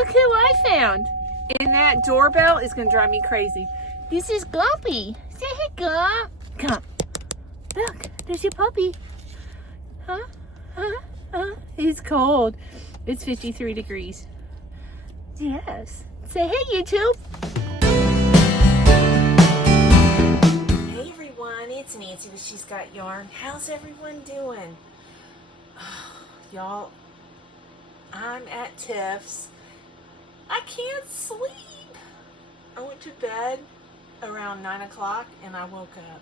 Look who I found. And that doorbell is going to drive me crazy. This is Guppy. Say hey, Gup. Come. Look, there's your puppy. Huh? He's cold. It's 53 degrees. Yes. Say hey, YouTube. Hey everyone, it's Nancy with She's Got Yarn. How's everyone doing? Y'all, I'm at Tiff's. I can't sleep. I went to bed around 9 o'clock and I woke up.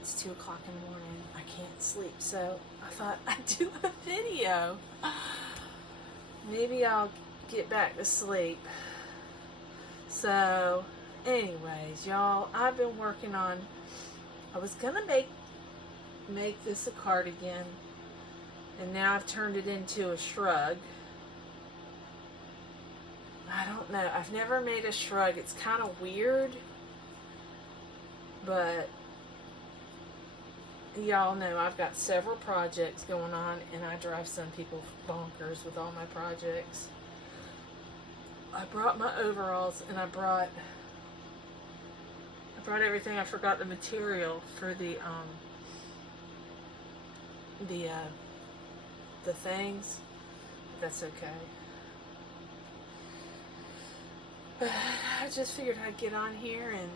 It's 2 o'clock in the morning. I can't sleep, so I thought I'd do a video. Maybe I'll get back to sleep. So, anyways, y'all, I've been working on, I was gonna make this a cardigan, and now I've turned it into a shrug. I don't know, I've never made a shrug. It's kind of weird, but y'all know I've got several projects going on, and I drive some people bonkers with all my projects. I brought my overalls, and I brought everything. I forgot the material for the things. That's okay. But I just figured I'd get on here and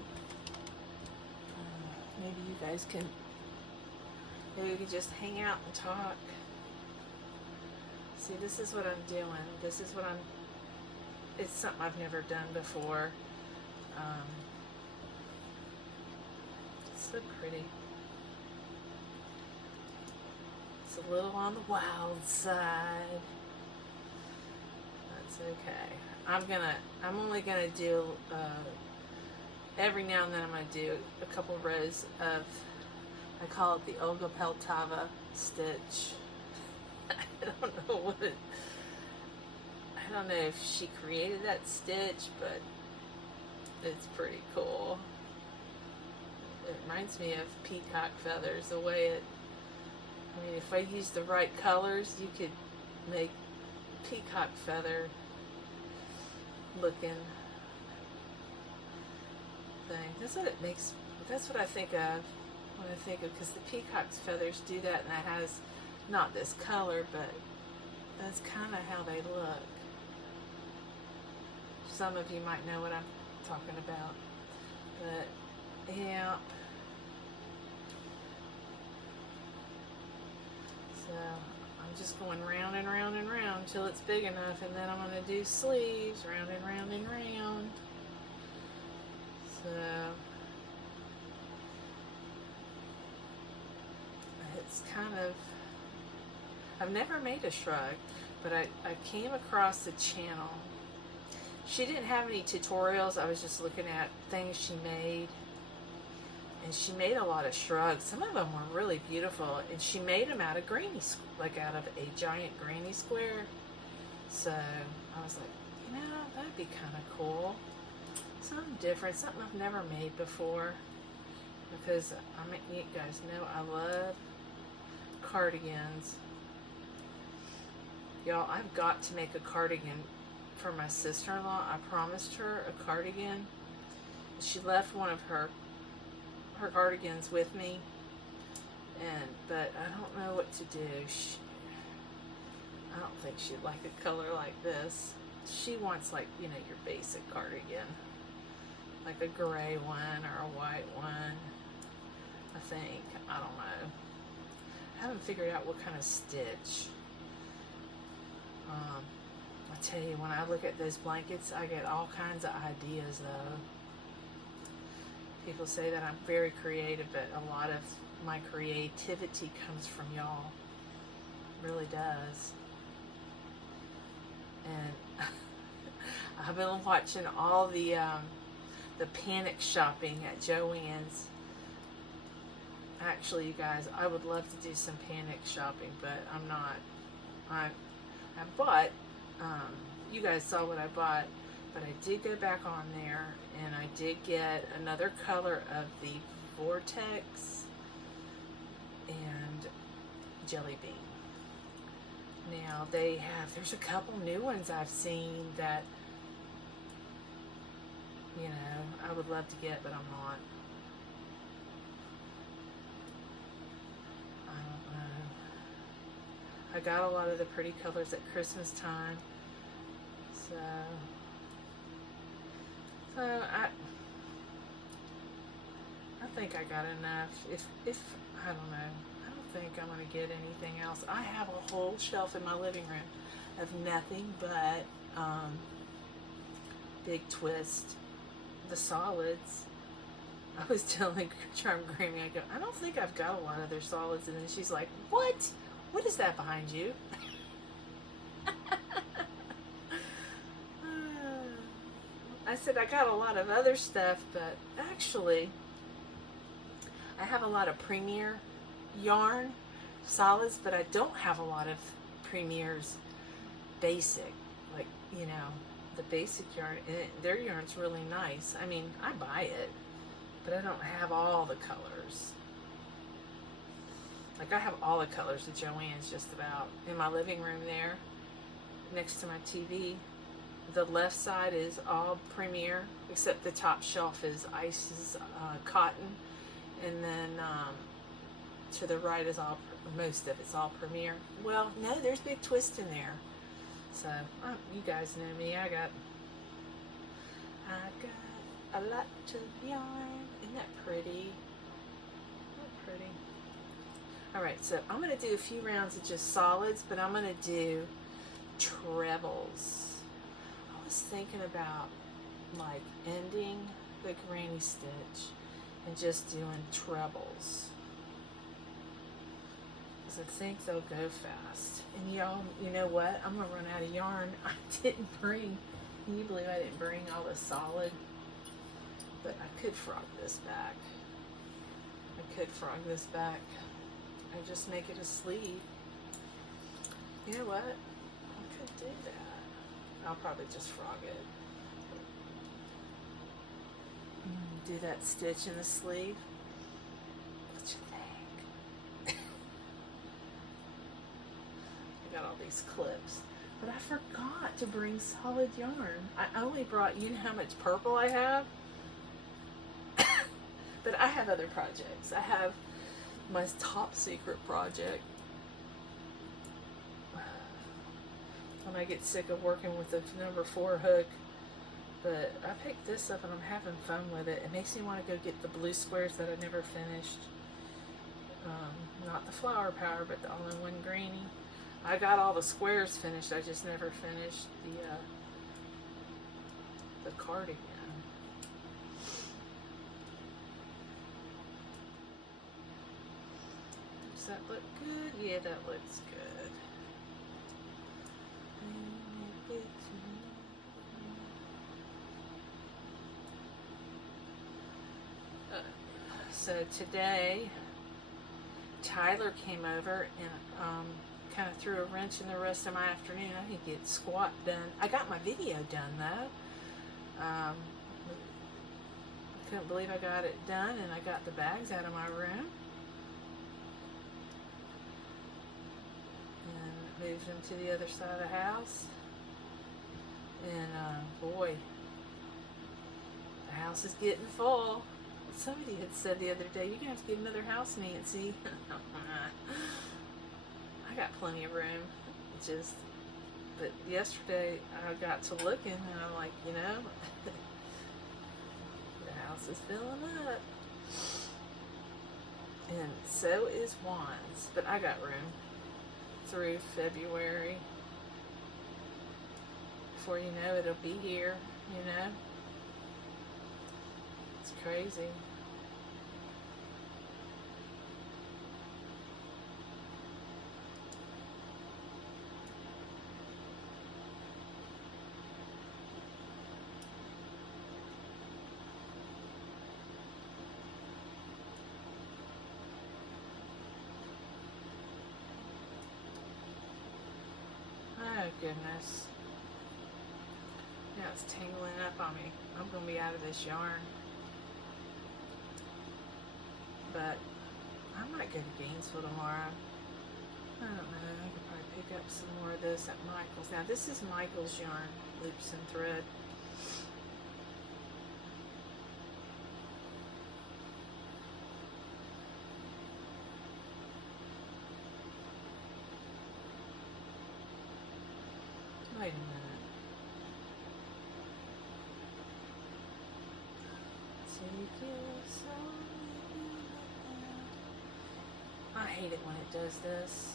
maybe you guys can. Maybe we could just hang out and talk. See, this is what I'm doing. This is what it's something I've never done before. It's so pretty. It's a little on the wild side. That's okay. I'm only gonna do, every now and then I'm gonna do a couple rows of, I call it the Olga Peltava stitch. I don't know if she created that stitch, but it's pretty cool. It reminds me of peacock feathers, the way I mean, if I use the right colors, you could make peacock feather looking thing. That's what it makes, that's what I think of when I think of, because the peacock's feathers do that, and that has not this color, but that's kind of how they look. Some of you might know what I'm talking about, but yeah. So I'm just going round and round and round until it's big enough, and then I'm going to do sleeves round and round and round. So it's kind of, I've never made a shrug, but I came across the channel. She didn't have any tutorials. I was just looking at things she made, and she made a lot of shrugs. Some of them were really beautiful, and she made them out of like out of a giant granny square. So I was like, you know, that'd be kind of cool. Something different, something I've never made before, because I mean, you guys know I love cardigans. Y'all, I've got to make a cardigan for my sister-in-law. I promised her a cardigan. She left one of her cardigans with me, but I don't know what to do. I don't think she'd like a color like this. She wants, like, you know, your basic cardigan, like a gray one or a white one, I think. I don't know. I haven't figured out what kind of stitch. I tell you, when I look at those blankets, I get all kinds of ideas, though. People say that I'm very creative, but a lot of my creativity comes from y'all. It really does. And I've been watching all the panic shopping at Joann's. Actually, you guys, I would love to do some panic shopping, but I'm not. I bought, you guys saw what I bought, but I did go back on there, and I did get another color of the Vortex and Jelly Bean. Now there's a couple new ones I've seen that, you know, I would love to get, but I'm not. I don't know. I got a lot of the pretty colors at Christmas time. So I think I got enough. If I don't know. I don't think I'm gonna get anything else. I have a whole shelf in my living room of nothing but Big Twist, the solids. I was telling Charm Grammy, I go, I don't think I've got a lot of their solids, and then she's like, what? What is that behind you? I said I got a lot of other stuff, but actually I have a lot of Premier yarn solids, but I don't have a lot of Premier's basic, like, you know, the basic yarn. And their yarn's really nice. I mean, I buy it, but I don't have all the colors. Like, I have all the colors of Joann's just about in my living room there next to my TV. The left side is all Premier, except the top shelf is Ice's cotton, and then to the right is all, most of it's all Premier. Well, no, there's Big Twist in there. So you guys know me. I got a lot of yarn. Isn't that pretty? Not pretty. All right, so I'm gonna do a few rounds of just solids, but I'm gonna do trebles. I was thinking about like ending the granny stitch and just doing trebles, because I think they'll go fast. And y'all, you know what? I'm gonna run out of yarn. I didn't bring, can you believe I didn't bring all the solid? But I could frog this back. I just make it a sleeve. You know what? I could do that. I'll probably just frog it. Do that stitch in the sleeve. What you think? I got all these clips. But I forgot to bring solid yarn. I only brought, you know how much purple I have? But I have other projects. I have my top secret project. When I get sick of working with the number 4 hook. But I picked this up and I'm having fun with it. It makes me want to go get the blue squares that I never finished. Not the flower power, but the all-in-one granny. I got all the squares finished. I just never finished the cardigan. Does that look good? Yeah, that looks good. So today, Tyler came over and kind of threw a wrench in the rest of my afternoon. I didn't get squat done. I got my video done though. Couldn't believe I got it done, and I got the bags out of my room and moved them to the other side of the house. And boy, the house is getting full. Somebody had said the other day, you're gonna have to get another house, Nancy. I got plenty of room. But yesterday I got to looking and I'm like, you know, the house is filling up. And so is Juan's. But I got room through February. Before you know it, it'll be here, you know. It's crazy. Oh goodness. Now it's tangling up on me. I'm going to be out of this yarn. But I might go to Gainesville tomorrow. I don't know. I could probably pick up some more of this at Michael's. Now this is Michael's yarn, loops and thread. Wait a minute. I hate it when it does this.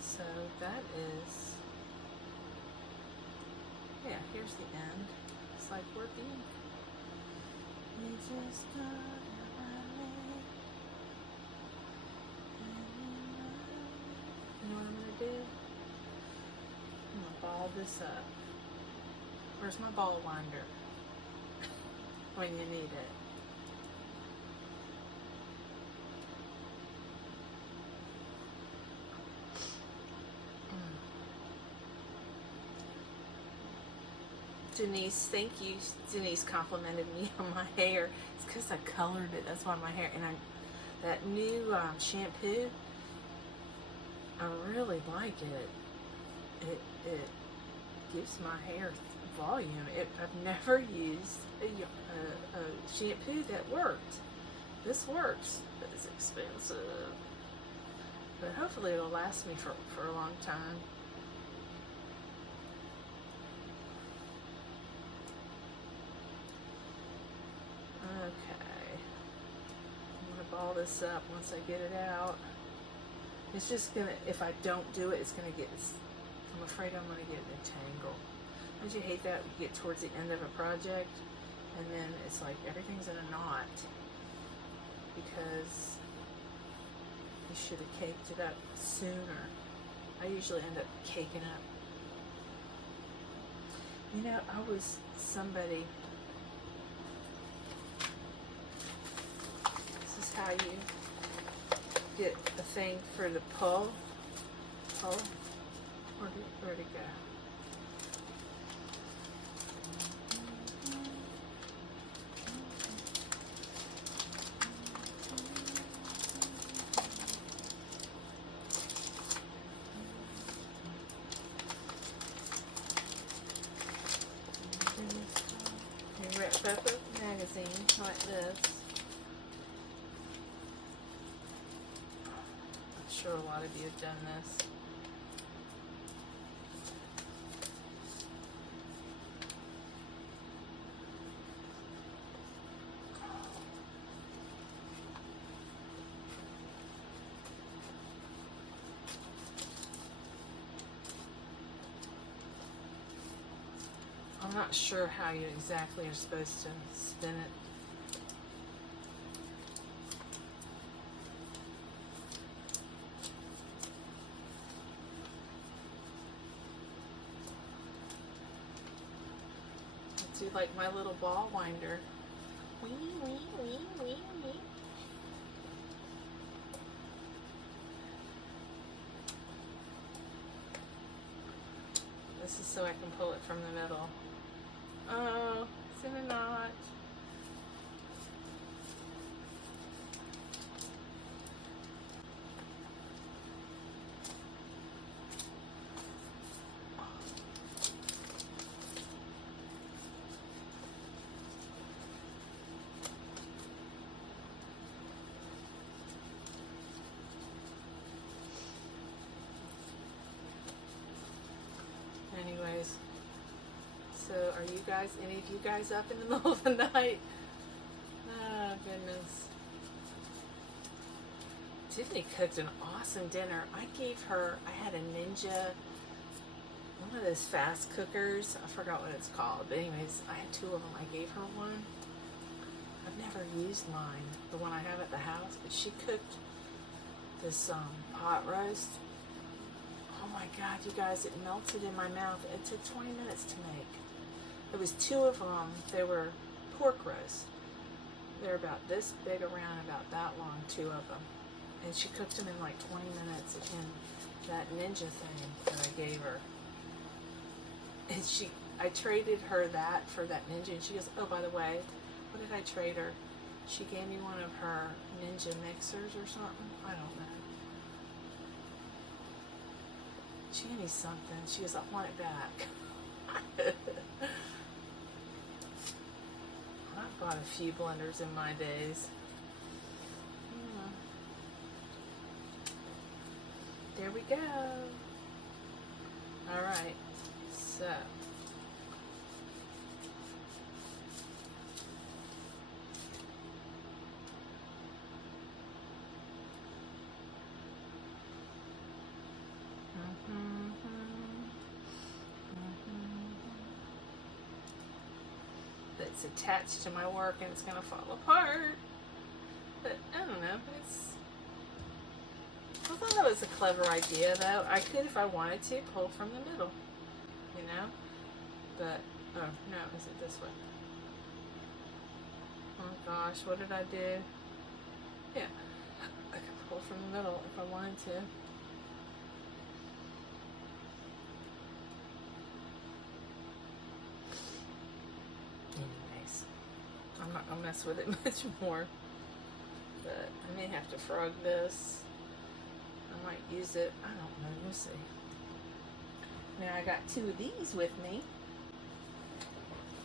So that is, yeah, here's the end. It's like working. You just got you know what I'm gonna do? I'm gonna ball this up. Where's my ball winder? When you need it. Denise, thank you. Denise complimented me on my hair. It's because I colored it. That's why my hair, and that new shampoo, I really like it. It gives my hair volume. I've never used a shampoo that worked. This works, but it's expensive. But hopefully it'll last me for a long time. Okay. I'm gonna ball this up once I get it out. It's just gonna, if I don't do it, it's gonna get, I'm afraid I'm gonna get entangled. Don't you hate that? You get towards the end of a project and then it's like everything's in a knot because you should have caked it up sooner. I usually end up caking up. You know, I was somebody, this is how you get a thing for the pull. Where'd it go? Wrap up a magazine like this. I'm sure a lot of you have done this. I'm not sure how you exactly are supposed to spin it. I do like my little ball winder. Wee, wee, wee, wee, wee. This is so I can pull it from the middle. Oh, it's in a knot. Anyways. So are you guys, any of you guys up in the middle of the night? Oh, goodness. Tiffany cooked an awesome dinner. I gave her, I had a Ninja, one of those fast cookers. I forgot what it's called. But anyways, I had two of them. I gave her one. I've never used mine, the one I have at the house. But she cooked this pot roast. Oh my God, you guys, it melted in my mouth. It took 20 minutes to make. There was two of them. They were pork roasts. They're about this big around, about that long, two of them. And she cooked them in like 20 minutes in that Ninja thing that I gave her. And I traded her that for that Ninja. And she goes, oh, by the way, what did I trade her? She gave me one of her Ninja mixers or something. I don't know. Jenny's something. She goes, I want it back. I've bought a few blenders in my days. Yeah. There we go. Alright, so it's attached to my work and it's gonna fall apart. But I don't know, I thought that was a clever idea though. I could, if I wanted to, pull from the middle, you know? But, oh no, is it this way? Oh gosh, what did I do? Yeah, I could pull from the middle if I wanted to. Anyways, I'm not gonna mess with it much more. But I may have to frog this. I might use it. I don't know. We'll see. Now I got two of these with me.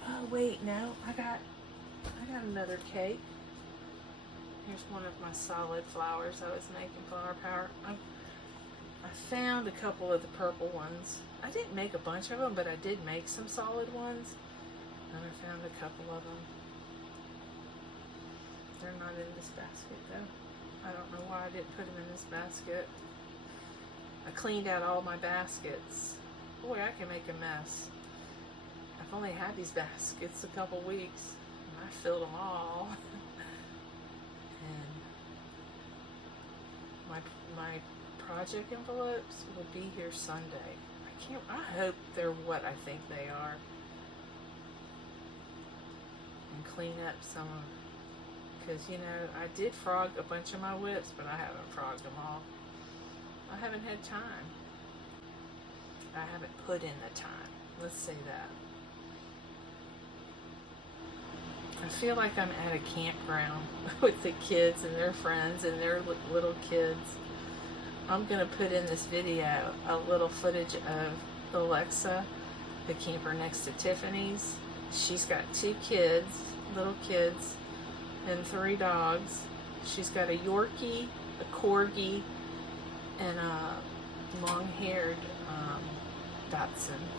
Oh wait, no, I got another cake. Here's one of my solid flowers I was making, flower power. I found a couple of the purple ones. I didn't make a bunch of them, but I did make some solid ones. And I found a couple of them. They're not in this basket though. I don't know why I didn't put them in this basket. I cleaned out all my baskets. Boy, I can make a mess. I've only had these baskets a couple weeks. And I filled them all. And my project envelopes will be here Sunday. I hope they're what I think they are. And clean up some of, because you know, I did frog a bunch of my whips, but I haven't frogged them all. I haven't had time. I haven't put in the time. Let's say that. I feel like I'm at a campground with the kids and their friends and their little kids. I'm going to put in this video a little footage of Alexa, the camper next to Tiffany's. She's got 2 kids, little kids, and 3 dogs. She's got a Yorkie, a Corgi, and a long-haired Dachshund.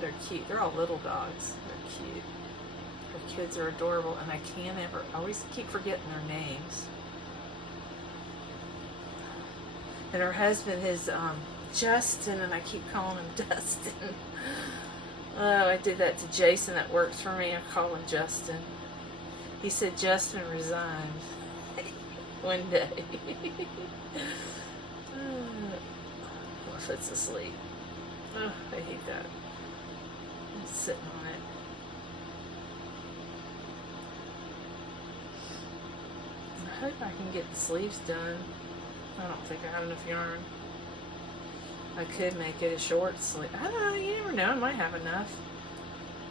They're cute. They're all little dogs. They're cute. Her kids are adorable, and I always keep forgetting their names. And her husband is Justin, and I keep calling him Dustin. Oh, I did that to Jason that works for me. I call him Justin. He said Justin resigned one day. Fliffit's asleep. Oh, I hate that. I'm sitting on it. I hope I can get the sleeves done. I don't think I have enough yarn. I could make it a short sleeve. I don't know, you never know. I might have enough.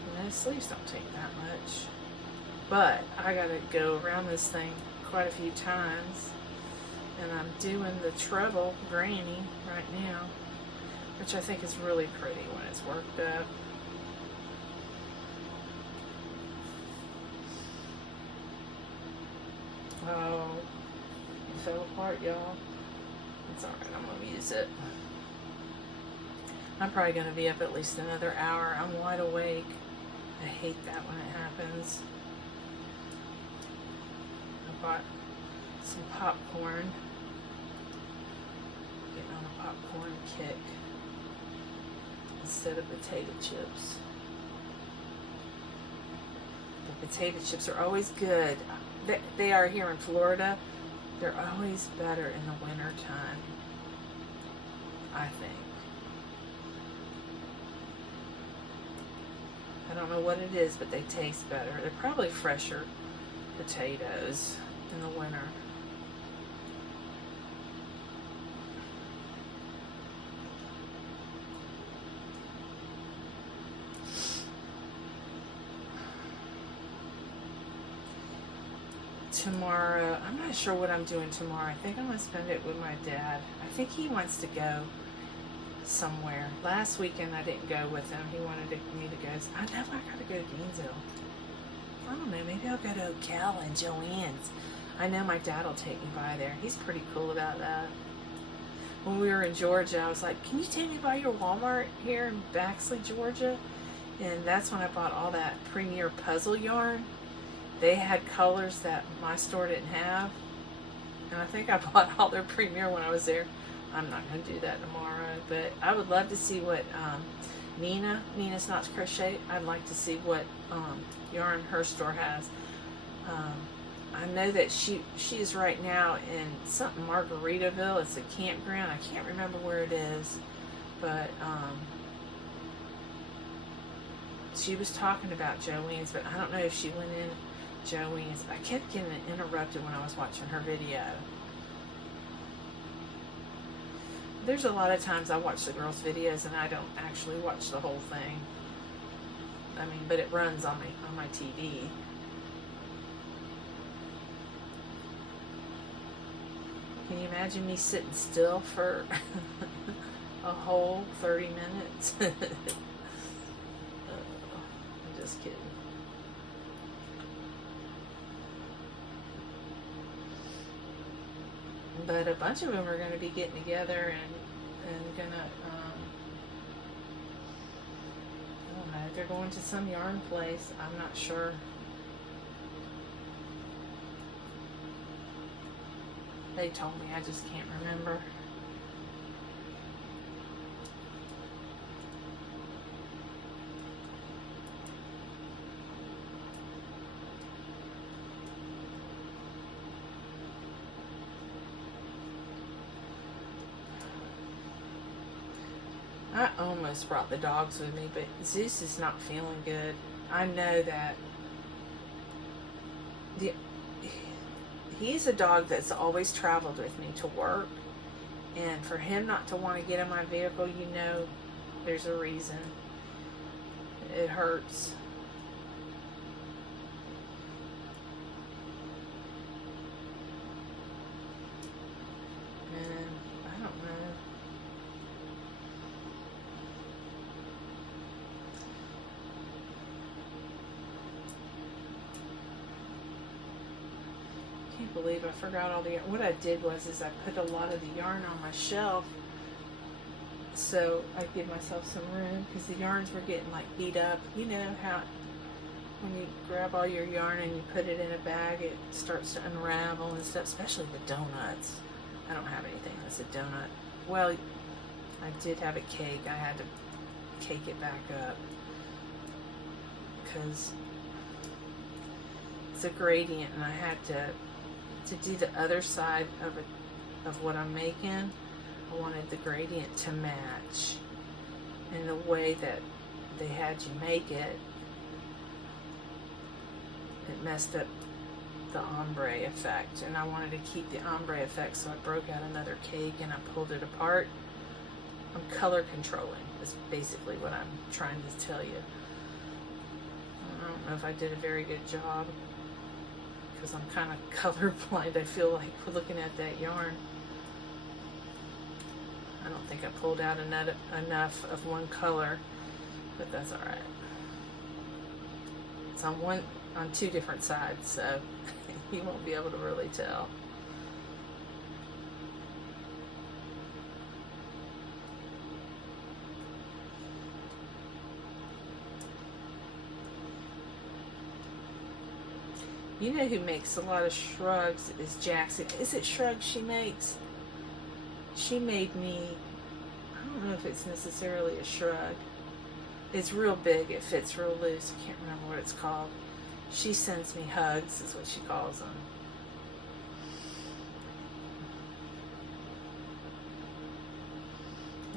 You know, sleeves don't take that much. But I gotta go around this thing quite a few times. And I'm doing the treble granny right now, which I think is really pretty when it's worked up. Oh, it fell apart, y'all. It's alright, I'm gonna use it. I'm probably gonna be up at least another hour. I'm wide awake. I hate that when it happens. I bought some popcorn. Getting on a popcorn kick instead of potato chips. The potato chips are always good. They are here in Florida. They're always better in the winter time, I think. I don't know what it is, but they taste better. They're probably fresher potatoes in the winter. tomorrow. I'm not sure what I'm doing tomorrow. I think I'm going to spend it with my dad. I think he wants to go somewhere. Last weekend I didn't go with him. He wanted me to go. I know I got to go to Gainesville. I don't know. Maybe I'll go to Ocala and Joanne's. I know my dad will take me by there. He's pretty cool about that. When we were in Georgia, I was like, can you take me by your Walmart here in Baxley, Georgia? And that's when I bought all that Premier puzzle yarn. They had colors that my store didn't have. And I think I bought all their Premier when I was there. I'm not going to do that tomorrow. But I would love to see what Nina's Knots Crochet, I'd like to see what yarn her store has. I know that she is right now in something Margaritaville. It's a campground. I can't remember where it is. But she was talking about Joanne's, but I don't know if she went in Joanne's. I kept getting interrupted when I was watching her video. There's a lot of times I watch the girls' videos and I don't actually watch the whole thing. I mean, but it runs on my TV. Can you imagine me sitting still for a whole 30 minutes? I'm just kidding. But a bunch of them are going to be getting together and going to, I don't know, they're going to some yarn place. I'm not sure. They told me, I just can't remember. I almost brought the dogs with me, but Zeus is not feeling good. I know that he's a dog that's always traveled with me to work, and for him not to want to get in my vehicle, you know there's a reason. It hurts. And I don't know. I can't believe I forgot all the yarn. What I did was I put a lot of the yarn on my shelf so I give myself some room, because the yarns were getting like beat up. You know how when you grab all your yarn and you put it in a bag, it starts to unravel and stuff, especially the donuts. I don't have anything that's a donut. Well, I did have a cake. I had to cake it back up because it's a gradient, and I had to do the other side of what I'm making. I wanted the gradient to match, and the way that they had you make it, it messed up the ombre effect, and I wanted to keep the ombre effect, so I broke out another cake and I pulled it apart. I'm color controlling is basically what I'm trying to tell you. I don't know if I did a very good job, because I'm kind of colorblind. I feel like looking at that yarn. I don't think I pulled out enough of one color, but that's all right. It's on two different sides, so you won't be able to really tell. You know who makes a lot of shrugs is Jackson. Is it shrugs she makes? She made me, I don't know if it's necessarily a shrug. It's real big. It fits real loose. I can't remember what it's called. She sends me hugs, is what she calls them.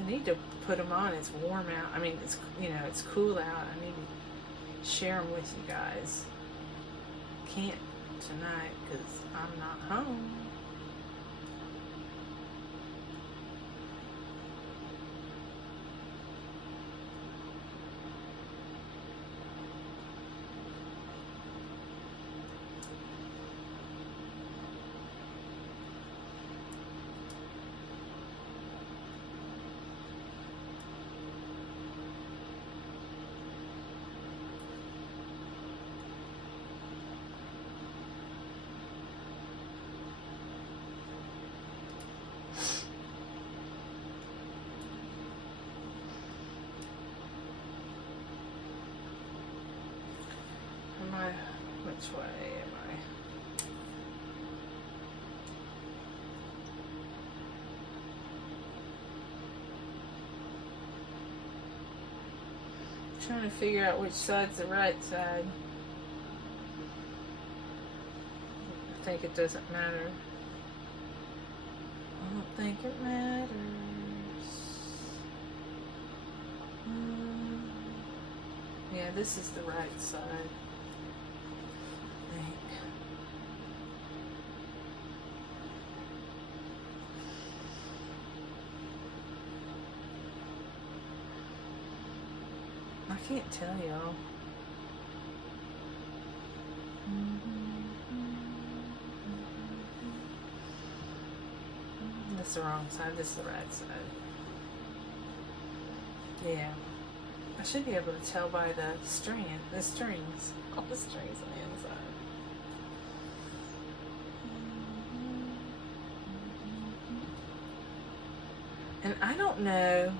I need to put them on. It's warm out. I mean, it's, you know, it's cool out. I need to share them with you guys. Can't tonight because I'm not home. Which way am I? Trying to figure out which side's the right side. I think it doesn't matter. I don't think it matters. Yeah, this is the right side. I think. I can't tell y'all. That's the wrong side. This is the right side. Yeah. I should be able to tell by the strings. All the strings on the inside. And I don't know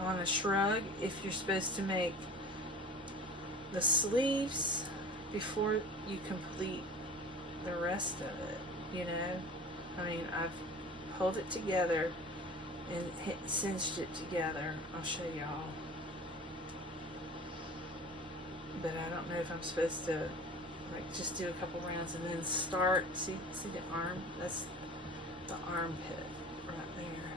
on a shrug if you're supposed to make the sleeves before you complete the rest of it, you know? I mean, I've pulled it together and cinched it together. I'll show y'all. But I don't know if I'm supposed to like just do a couple rounds and then start. See the arm? That's the armpit right there.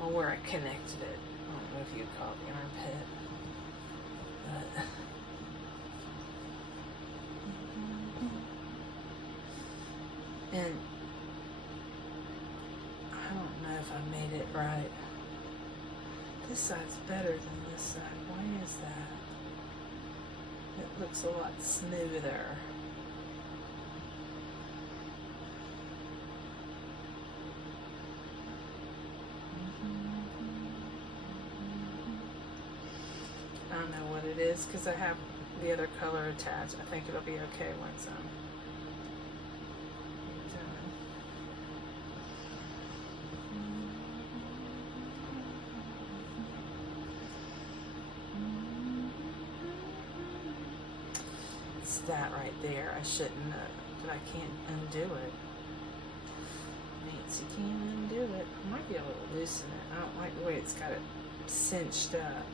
Well, where I connected it. I don't know if you'd call it the armpit. But and I don't know if I made it right. This side's better than this side. Why is that? It looks a lot smoother. I don't know what it is because I have the other color attached. I think it'll be okay once I'm done. It's that right there. I shouldn't have, but I can't undo it. Nancy can't undo it. I might be able to loosen it. I don't like the way it's got it cinched up.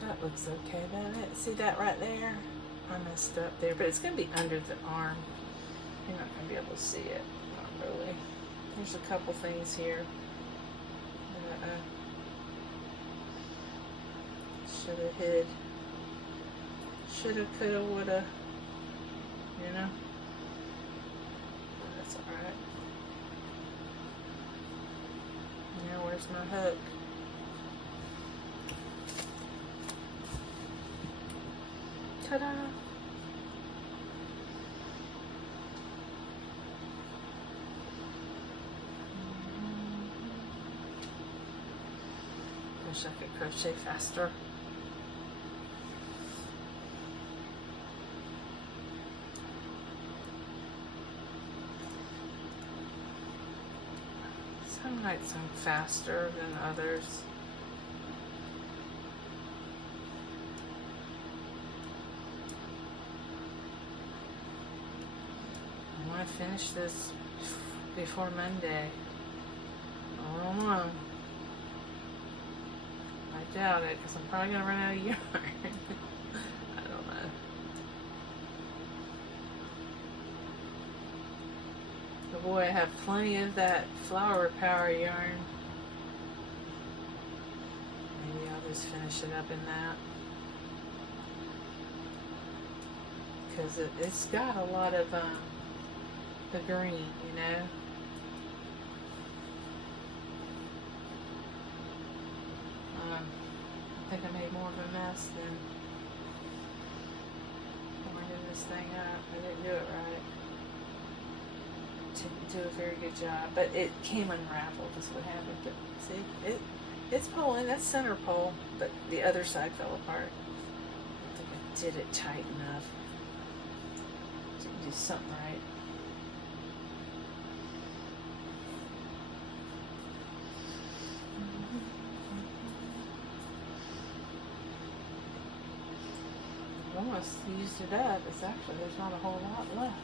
That looks okay, doesn't it? See that right there? I messed up there, but it's going to be under the arm. You're not going to be able to see it. Not really. There's a couple things here that I should have hid. Shoulda, coulda, woulda. You know? That's alright. Now where's my hook? Ta-da! Wish I could crochet faster. Some nights I'm faster than others. I want to finish this before Monday. I don't know. I doubt it because I'm probably going to run out of yarn. I don't know. But boy, I have plenty of that flower power yarn. Maybe I'll just finish it up in that. Because it's got a lot of the green, you know. I think I made more of a mess than winding this thing up. I didn't do it right. do a very good job, but it came unraveled is what happened. But see, it's pulling. That's center pole, but the other side fell apart. I think I did it tight enough to do something right. Almost used it up. It's actually, there's not a whole lot left.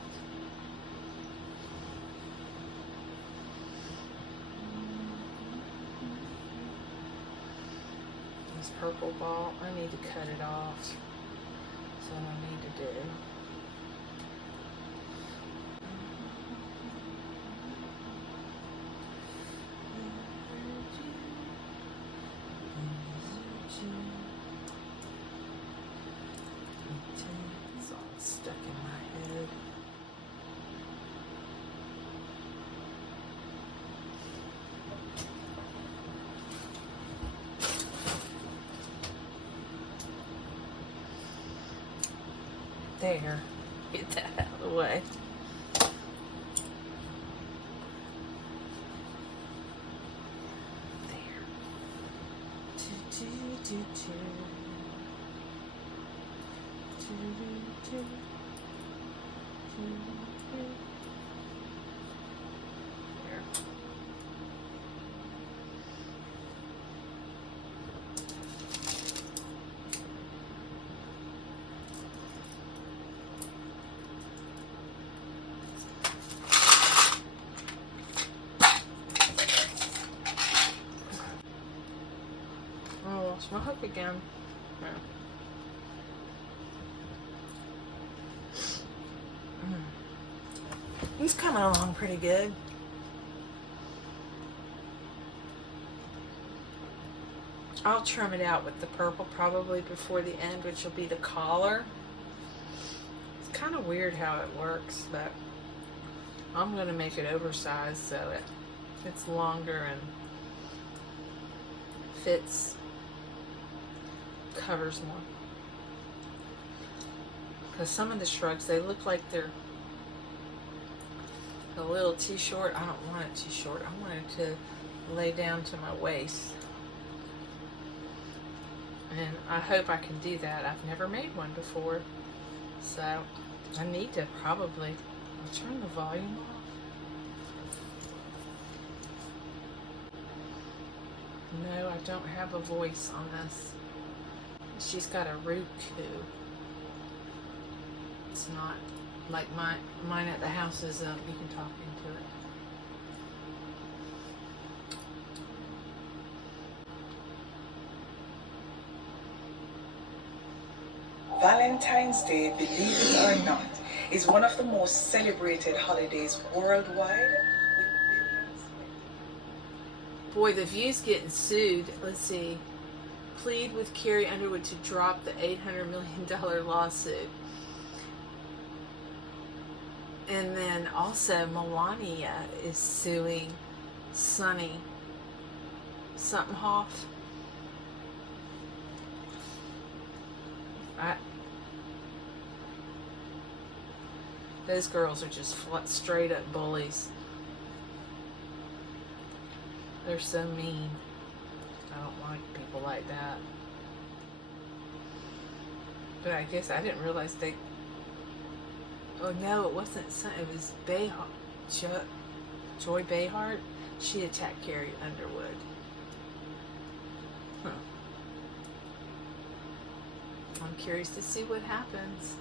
This purple ball, I need to cut it off. That's what I need to do. It's all stuck in my head. There. Get that out of the way. There. There. Oh, I lost my hook again. Yeah. It's coming along pretty good. I'll trim it out with the purple probably before the end, which will be the collar. It's kind of weird how it works, but I'm going to make it oversized so it's longer and fits, covers more. Because some of the shrugs, they look like they're a little too short. I don't want it too short. I want it to lay down to my waist. And I hope I can do that. I've never made one before. So I need to probably, I'll turn the volume off. No, I don't have a voice on this. She's got a Roku. It's not like mine at the house is, you can talk into it. Valentine's Day, believe it or not, is one of the most celebrated holidays worldwide. Boy, the View's getting sued. Let's see. Plead with Carrie Underwood to drop the $800 million lawsuit. And then also Melania is suing Sonny something Hoff. Those girls are just straight up bullies. They're so mean. I don't like people like that. But I guess I didn't realize they... Oh no, it wasn't. It was Behart. Joy Behart. She attacked Carrie Underwood. Huh. I'm curious to see what happens.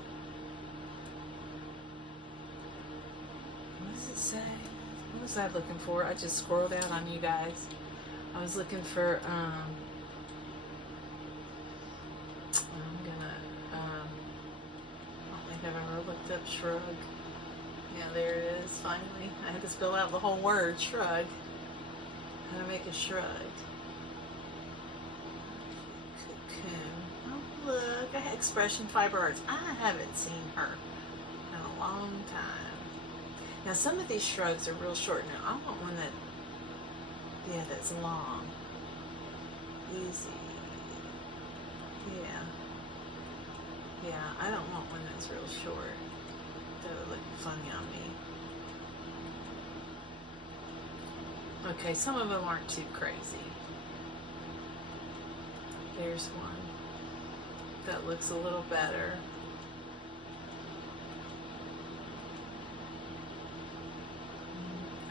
What does it say? What was I looking for? I just scrolled down on you guys. I was looking for I've ever looked up shrug. Yeah, there it is, finally. I had to spell out the whole word, shrug. How to make a shrug. Cocoon. Oh, look, I had Expression Fiber Arts. I haven't seen her in a long time. Now, some of these shrugs are real short. Now, I want one that's long. Easy. Yeah, I don't want one that's real short. That would look funny on me. Okay, some of them aren't too crazy. There's one that looks a little better.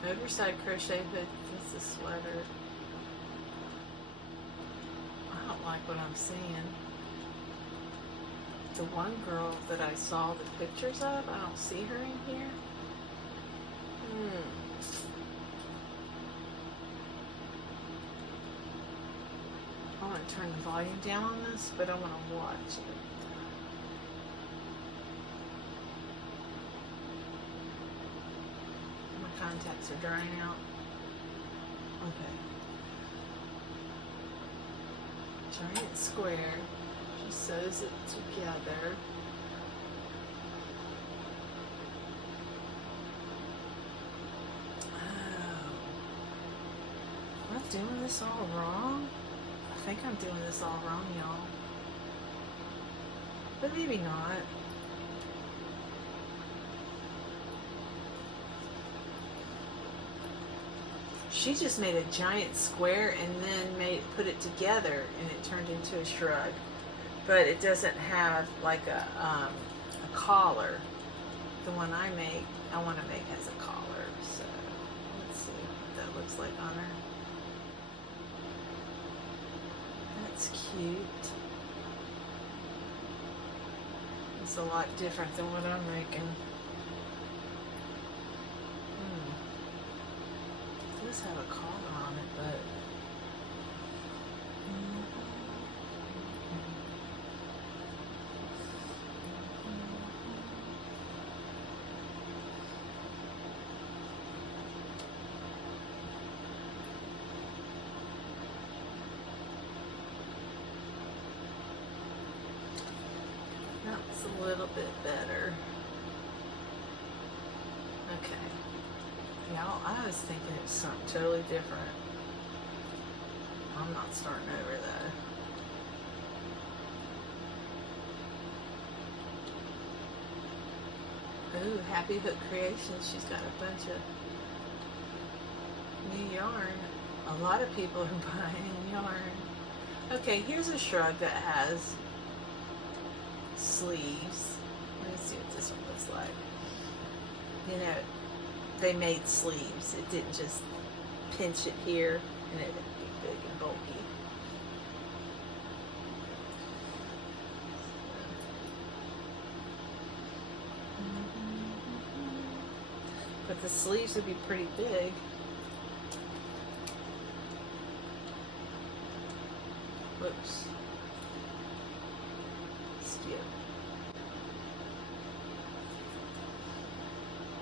Oversized crochet hood fits the sweater. I don't like what I'm seeing. The one girl that I saw the pictures of, I don't see her in here. I want to turn the volume down on this, but I want to watch it. My contacts are drying out. Okay. Giant square. She sews it together. Oh. Am I doing this all wrong? I think I'm doing this all wrong, y'all. But maybe not. She just made a giant square and then put it together, and it turned into a shrug. But it doesn't have like a collar. The one I want to make has a collar. So let's see what that looks like on her. That's cute. It's a lot different than what I'm making. It does have a collar on it, but that's a little bit better. Okay. Y'all, I was thinking it was something totally different. I'm not starting over though. Ooh, Happy Hook Creations. She's got a bunch of new yarn. A lot of people are buying yarn. Okay, here's a shrug that has sleeves. Let me see what this one looks like. You know, they made sleeves. It didn't just pinch it here and it would be big and bulky. But the sleeves would be pretty big. Whoops. Skip.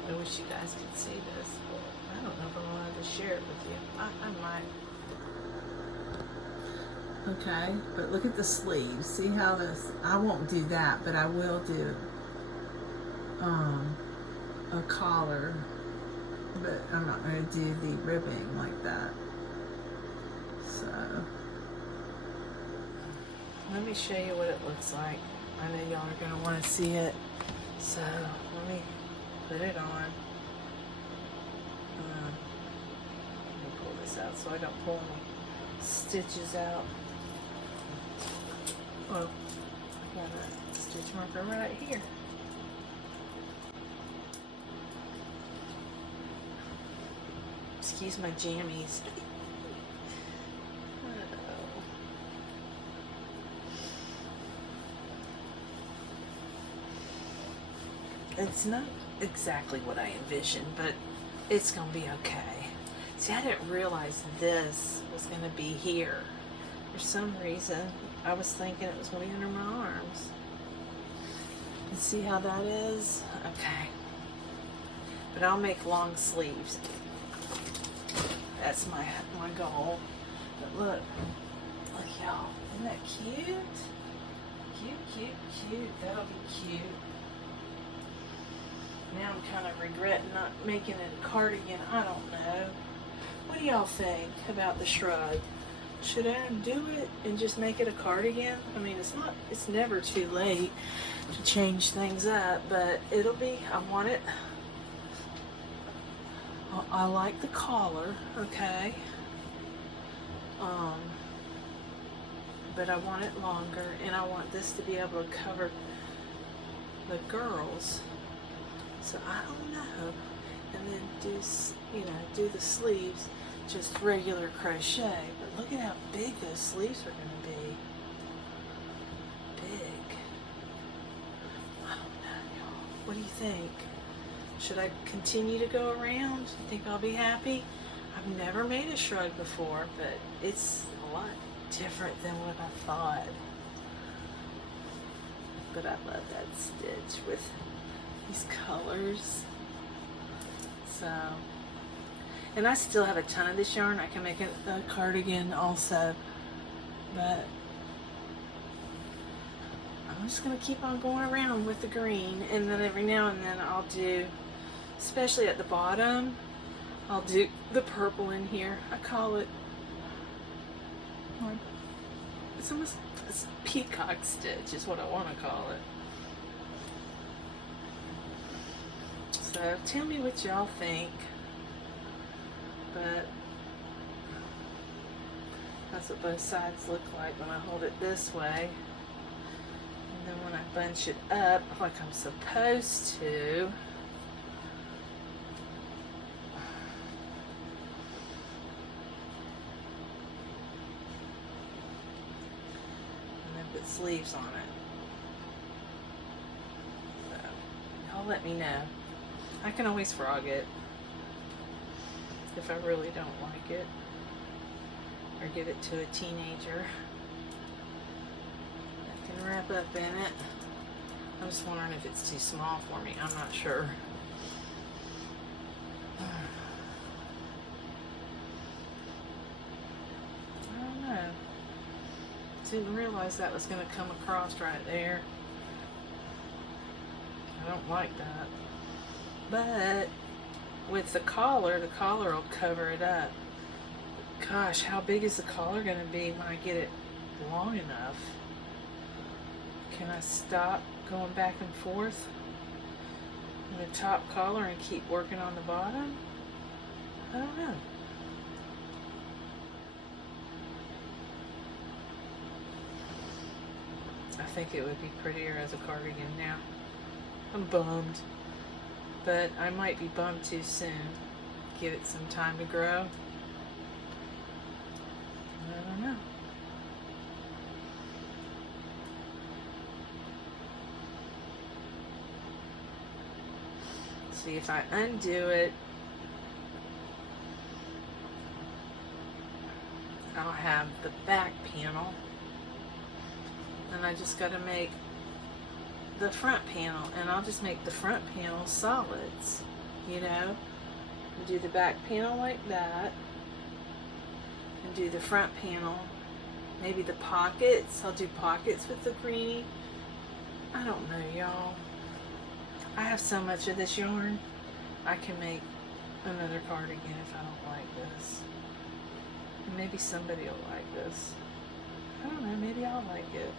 I wish you guys could see this, but I don't know if I'm allowed to share it with you. I might. Okay, but look at the sleeves. See how this, I won't do that, but I will do a collar, but I'm not going to do the ribbing like that. So, let me show you what it looks like. I know y'all are going to want to see it, so let me put it on. Let me pull this out so I don't pull any stitches out. Oh, I got a stitch marker right here. Excuse my jammies. It's not exactly what I envisioned, but it's gonna be okay. See, I didn't realize this was gonna be here. For some reason, I was thinking it was gonna be under my arms. And see how that is? Okay. But I'll make long sleeves. That's my goal. But look, y'all, isn't that cute? Cute. That'll be cute. Now I'm kind of regretting not making it a cardigan. I don't know. What do y'all think about the shrug? Should I do it and just make it a cardigan? I mean, it's never too late to change things up, but it'll be, I want I like the collar, okay? But I want it longer, and I want this to be able to cover the girls. So I don't know. And then do, you know, do the sleeves just regular crochet. But look at how big those sleeves are going to be. Big. I don't know, y'all. What do you think? Should I continue to go around? You think I'll be happy? I've never made a shrug before, but it's a lot different than what I thought. But I love that stitch with these colors. So, and I still have a ton of this yarn. I can make a cardigan also, but I'm just gonna keep on going around with the green, and then every now and then I'll do, especially at the bottom, I'll do the purple in here. I call it, it's almost, it's a peacock stitch is what I want to call it. So tell me what y'all think. But that's what both sides look like when I hold it this way. And then when I bunch it up like I'm supposed to, and then put sleeves on it. So y'all let me know. I can always frog it if I really don't like it, or give it to a teenager that can wrap up in it. I'm just wondering if it's too small for me. I'm not sure. I don't know. Didn't realize that was going to come across right there. I don't like that. But with the collar will cover it up. Gosh, how big is the collar going to be when I get it long enough? Can I stop going back and forth in the top collar and keep working on the bottom? I don't know. I think it would be prettier as a cardigan now. I'm bummed. But I might be bummed too soon. Give it some time to grow. I don't know. See, if I undo it, I'll have the back panel. And I just got to make the front panel, and I'll just make the front panel solids, you know, and do the back panel like that, and do the front panel, maybe the pockets, I'll do pockets with the greenie. I don't know, y'all. I have so much of this yarn, I can make another cardigan if I don't like this. And maybe somebody will like this. I don't know, maybe I'll like it.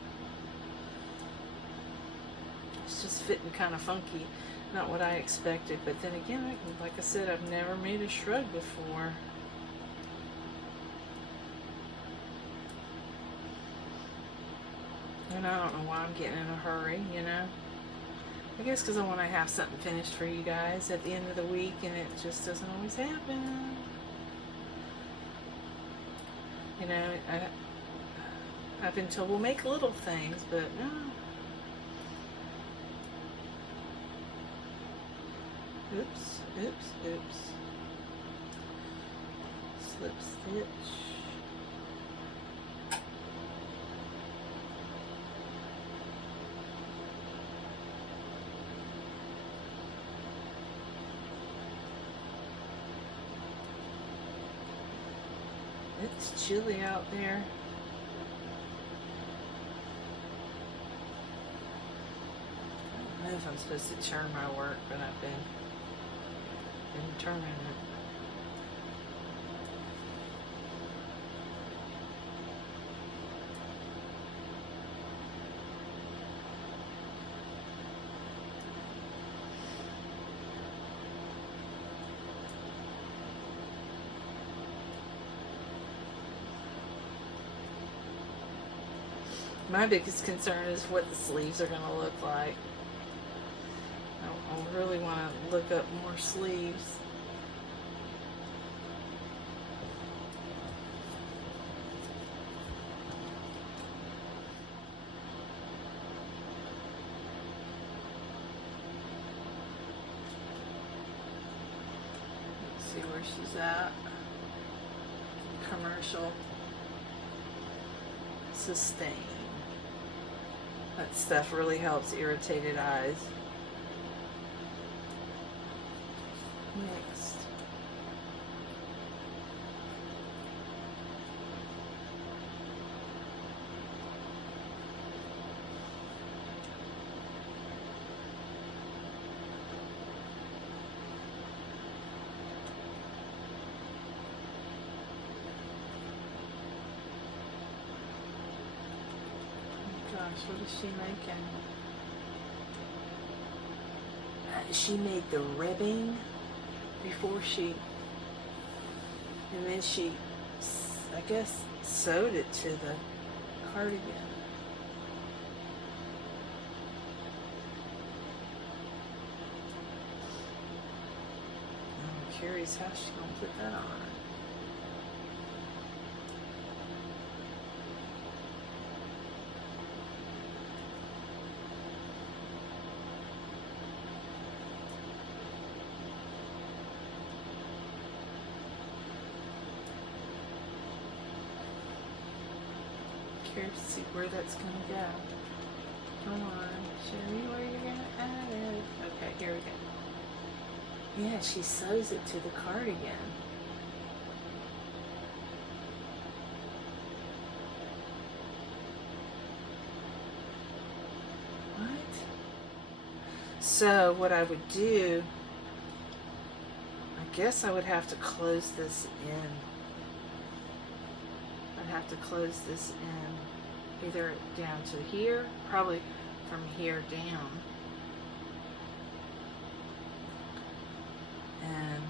It's just fitting kind of funky, not what I expected. But then again, like I said, I've never made a shrug before. And I don't know why I'm getting in a hurry, you know. I guess because I want to have something finished for you guys at the end of the week, and it just doesn't always happen. You know, I've been told we'll make little things, but no. Oops, oops, oops. Slip stitch. It's chilly out there. I don't know if I'm supposed to turn my work, but I've been turning it. My biggest concern is what the sleeves are going to look like. I really want to look up more sleeves. Let's see where she's at. Commercial. Sustain. That stuff really helps irritated eyes. Next. Gosh, what is she making? She made the ribbing before and then she, I guess, sewed it to the cardigan. I'm curious how she's gonna put that on. Curious to see where that's going to go. Come on, show me where you're going to add it. Okay, here we go. Yeah, she sews it to the cardigan. What? So what I would do, I guess I would have to close this in. Have to close this in either down to here, probably from here down, and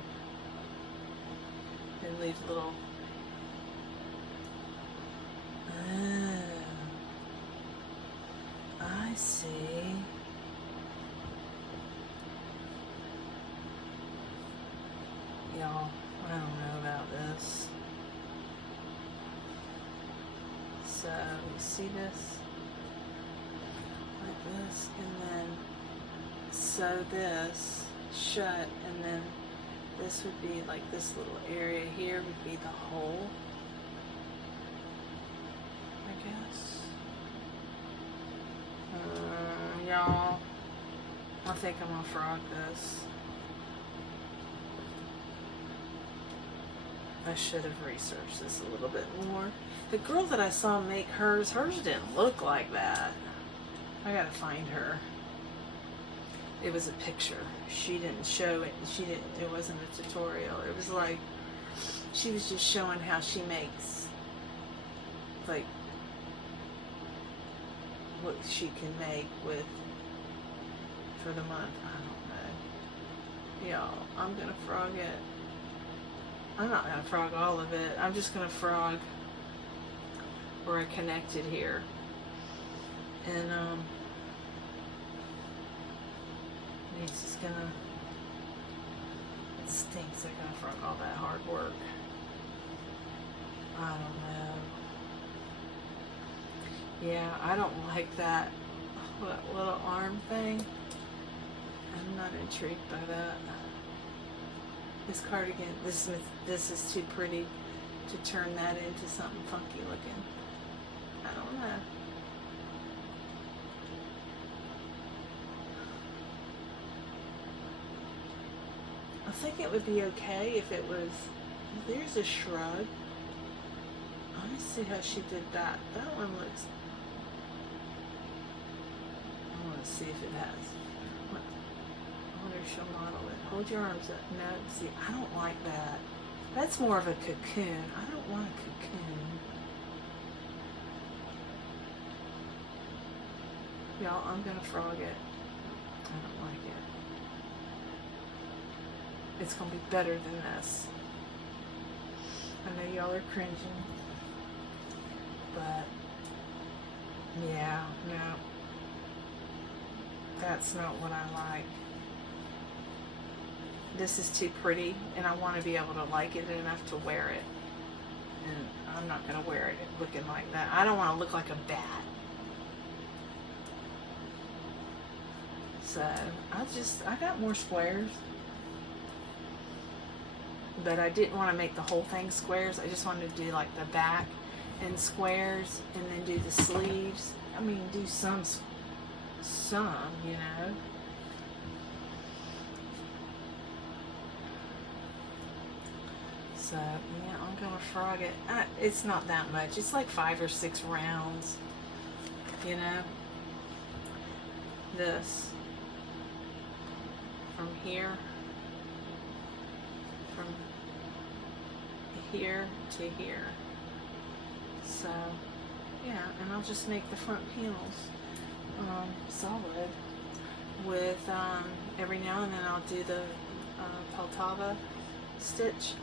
then leave a little I see. Y'all, I don't know about this. So you see this like this, and then sew this shut, and then this would be like this little area here would be the hole, I guess. Y'all, I think I'm gonna frog this. I should have researched this a little bit more. The girl that I saw make hers didn't look like that. I gotta find her. It was a picture. She didn't show it. It wasn't a tutorial. It was like, she was just showing how she makes, like, what she can make with, for the month. I don't know. Y'all, I'm gonna frog it. I'm not going to frog all of it. I'm just going to frog where I connected here. And, it's just going to, it stinks. I got to frog all that hard work. I don't know. Yeah, I don't like that little arm thing. I'm not intrigued by that. This cardigan, this is too pretty to turn that into something funky looking. I don't know. I think it would be okay if it was, there's a shrug. Let me see how she did that. That one looks, I want to see if it has. I wonder if she'll model it. Hold your arms up. No, see, I don't like that. That's more of a cocoon. I don't want a cocoon. Y'all, I'm going to frog it. I don't like it. It's going to be better than this. I know y'all are cringing, but Yeah, no. That's not what I like. This is too pretty, and I want to be able to like it enough to wear it. And I'm not going to wear it looking like that. I don't want to look like a bat. So, I got more squares. But I didn't want to make the whole thing squares. I just wanted to do like the back and squares, and then do the sleeves. I mean, do some, you know. So, yeah, I'm going to frog it. It's not that much. It's like 5 or 6 rounds, you know. This. From here to here. So, yeah, and I'll just make the front panels solid with, every now and then I'll do the Poltava stitch,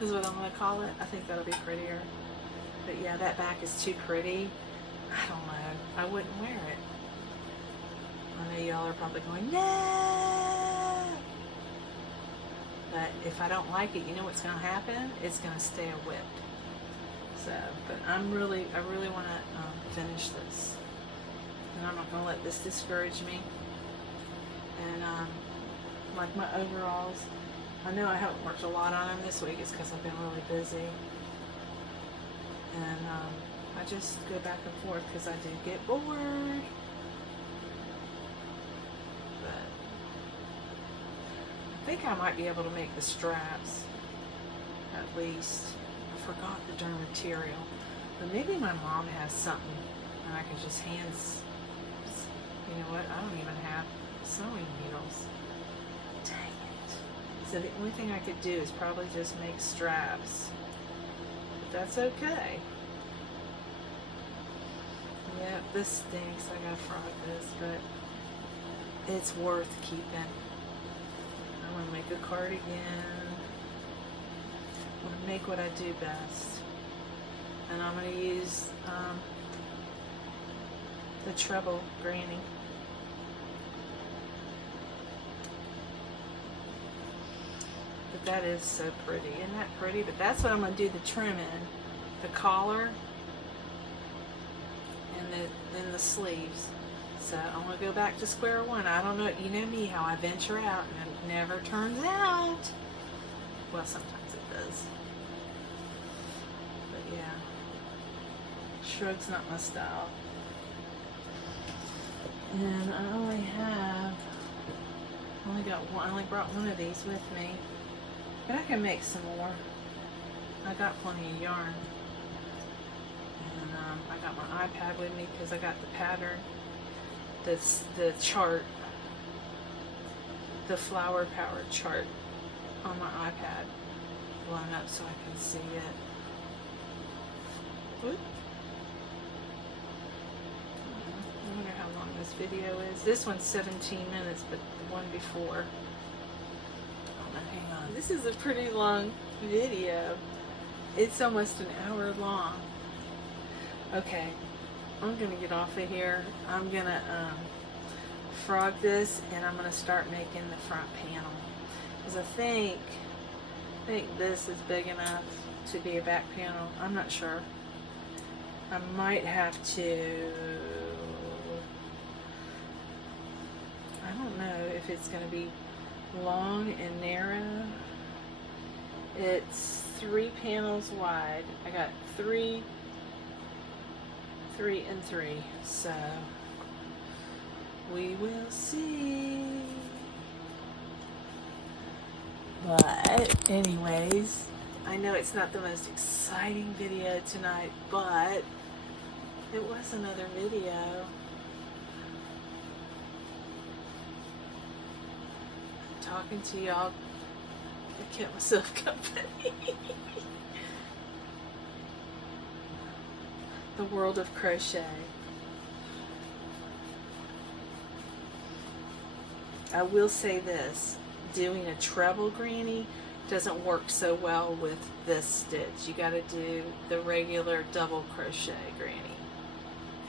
is what I'm going to call it. I think that'll be prettier. But yeah, that back is too pretty. I don't know. I wouldn't wear it. I know y'all are probably going, no! But if I don't like it, you know what's going to happen? It's going to stay a whip. So, but I really want to finish this. And I'm not going to let this discourage me. And like my overalls, I know I haven't worked a lot on them this week. It's because I've been really busy. And I just go back and forth because I do get bored. But I think I might be able to make the straps, at least. I forgot the darn material. But maybe my mom has something and I can just you know what, I don't even have sewing needles. Dang it. So the only thing I could do is probably just make straps. But that's okay. Yeah, this stinks. I gotta frog this, but it's worth keeping. I'm gonna make a cardigan. I'm gonna make what I do best. And I'm gonna use the treble granny. But that is so pretty. Isn't that pretty? But that's what I'm gonna do the trim in. The collar and then the sleeves. So I'm gonna go back to square one. I don't know, you know me, how I venture out and it never turns out. Well, sometimes it does. But yeah, shrug's not my style. And I only brought one of these with me, but I can make some more. I got plenty of yarn. And I got my iPad with me because I got the pattern, the chart, the flower powered chart on my iPad blown up so I can see it. Whoop. I wonder how long this video is. This one's 17 minutes, but the one before. Oh, hang on. This is a pretty long video. It's almost an hour long. Okay, I'm gonna get off of here. I'm gonna frog this, and I'm gonna start making the front panel. Because I think this is big enough to be a back panel. I'm not sure. I might have to, I don't know if it's going to be long and narrow. It's 3 panels wide. I got 3, 3, and 3. So we will see. But anyways, I know it's not the most exciting video tonight, but it was another video. Talking to y'all, I kept myself company. The world of crochet. I will say this, doing a treble granny doesn't work so well with this stitch. You got to do the regular double crochet granny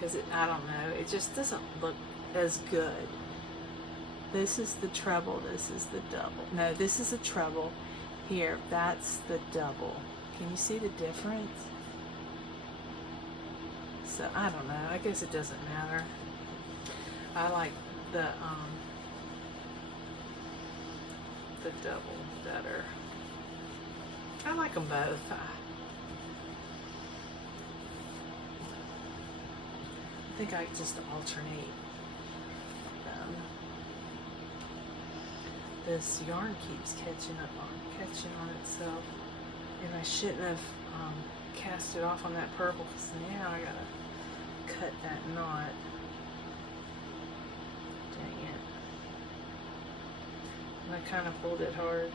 because I don't know, it just doesn't look as good. This is the treble, this is the double. No, this is a treble. Here, that's the double. Can you see the difference? So I don't know, I guess it doesn't matter. I like the double better. I like them both. I think I just alternate them. This yarn keeps catching on itself, and I shouldn't have cast it off on that purple, because now I gotta cut that knot. Dang it. And I kind of pulled it hard.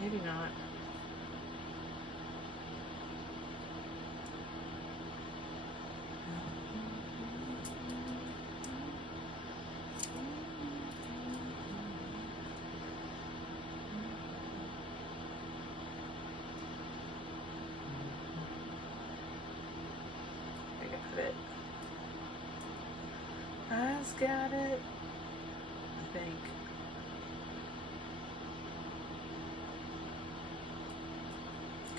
Maybe not. Got it, I think.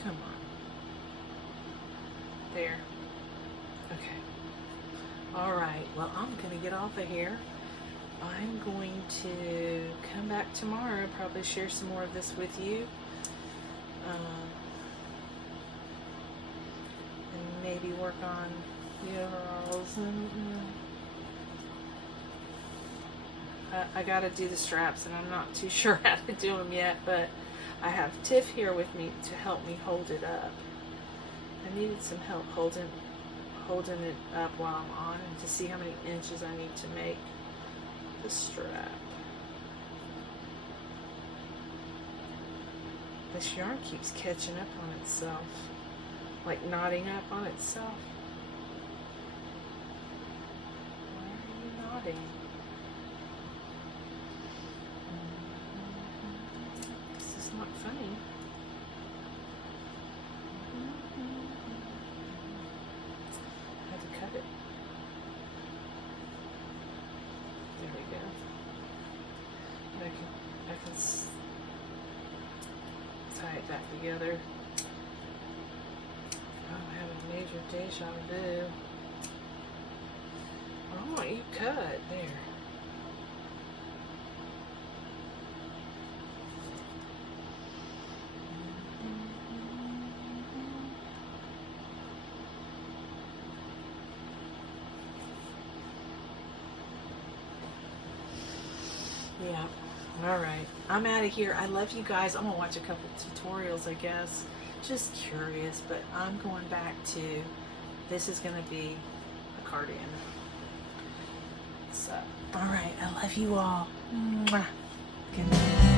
Come on. There. Okay. All right. Well, I'm going to get off of here. I'm going to come back tomorrow, probably share some more of this with you. And maybe work on the overalls. I gotta do the straps, and I'm not too sure how to do them yet, but I have Tiff here with me to help me hold it up. I needed some help holding it up while I'm on, and to see how many inches I need to make the strap. This yarn keeps catching up on itself, like knotting up on itself. Why are you knotting? Not funny. I had to cut it. There we go. I can tie it back together. Oh, I have a major deja vu. I want you cut there. Yeah. All right. I'm out of here. I love you guys. I'm going to watch a couple tutorials, I guess. Just curious, but I'm going back to, this is going to be a cardigan. So, all right. I love you all. Mwah. Good night.